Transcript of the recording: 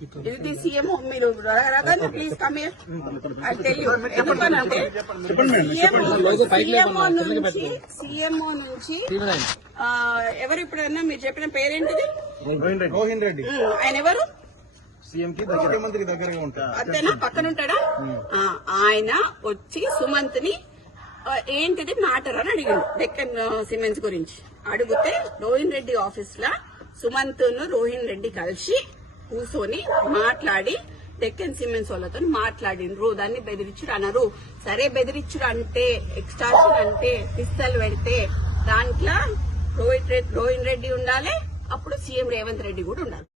మీరు please come I tell you ఎందుకనంటే CMO నుంచి సీఎంఓ నుంచి ఆ, ఎవరు ఇప్పుడన్నా మీరు చెప్పిన పేరేంటిది రోహిన్ రెడ్డి ఆయన ఎవరు సీఎం కి ముఖ్యమంత్రికి దగ్గరగా ఉంటారు అంతేనా పక్కన ఉంటాడా ఆ, ఆయన వచ్చి సుమంత్ని ఏంటిది మ్యాటర్ అని అడిగాడు డెక్కన్ సిమెంట్స్ గురించి అడిగితే రోహిన్ రెడ్డి ఆఫీస్ లా సుమంత్ను రోహిన్ రెడ్డి కలిసి కూర్చొని మాట్లాడి డెక్కన్ సిమెంట్స్ వాళ్ళతో మాట్లాడిండ్రు. దాన్ని బెదిరించుడు అనరు సరే బెదిరించుడు అంటే ఎక్స్టార్షన్ అంటే పిస్తలు పెడితే దాంట్లో రోహిత్ రెడ్డి రోహిన్ రెడ్డి ఉండాలి. అప్పుడు సీఎం రేవంత్ రెడ్డి కూడా ఉండాలి.